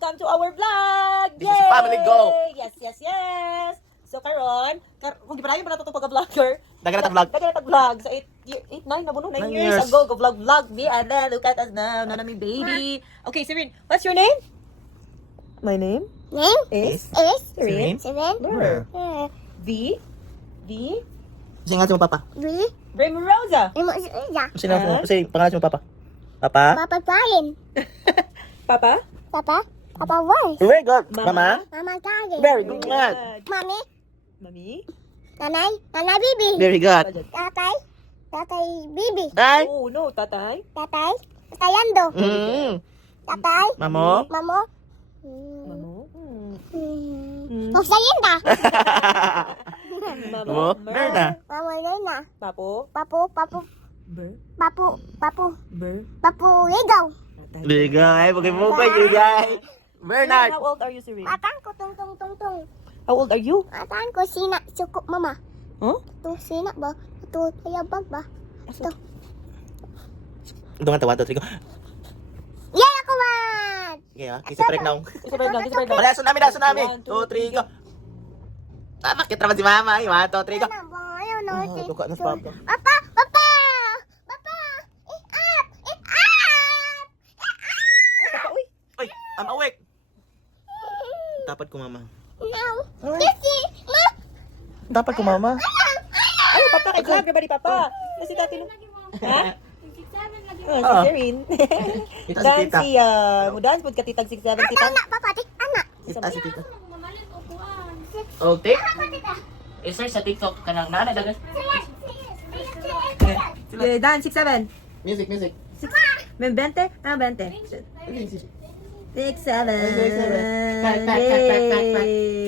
welcome to our vlog! This is Family Go! Yes, yes, yes! So karon, kung di ba na ito pagka-vlogger, Dagan na vlog. dagan na vlog. So 8, 9 na mo, 9 9 years years. ago, go vlog me, and then look at us now, Nanami baby. Okay, Serene, what's your name? My name Name is is Serene. Seven. Where? V. Kasi nga si mo papa. We Raymond Rosa. imo siya. Kasi na mo. Kasi pangalan si mo papa. Papa? Papa Brian. Papa? Papa Voice. Very good. Mama? Mama? Mama Karen. Very good. Mami. Mami? Nanay Bibi. Very good. Tatay Bibi. Ay! Oh no, tatay. Tatayando. Tatay. Mamo? Mamo. Mamo? Magsayinda. Mo? Merna? Mamo Lena. Papo? Papu. Ber? Papu. Ber? Ligaw. Ligay. Bugay-bugay. Ligay. Bernard. How old are you, Serene? Atan ko tung. How old are you? Atan ko sina suko mama. Huh? Tu sina ba? Tu tayabag ba? Tu. Ito nga tawa. 2, 3 go. Yay ako man. Okay ha. Kisi break now. Isabel lang. Wala, aso namin. 1, 2, 3 go. Ah, bakit naman si mama? 1, 2, 3 go. Ano ba? Ayaw no. Ah, tuka na si papa. Papa. Eat up. Uy! Ay, I'm awake. Dapat ko mama. No. Sisi. Ma. Dapat ko mama. Ay, papa, kay vlogger ba ni papa? Kasi dati nung... Ha? Oh, si Ah. Serene. Ito si Dan tita. siya. Mudaan po katitag 6, 7 tita. Anak papa dik anak. Tita si tita. Okay. I-search sa TikTok ka ng nanay dagan. Dan, 6, 7. Music. May 20? Ah, 20. 6, 7. Pack. Yay!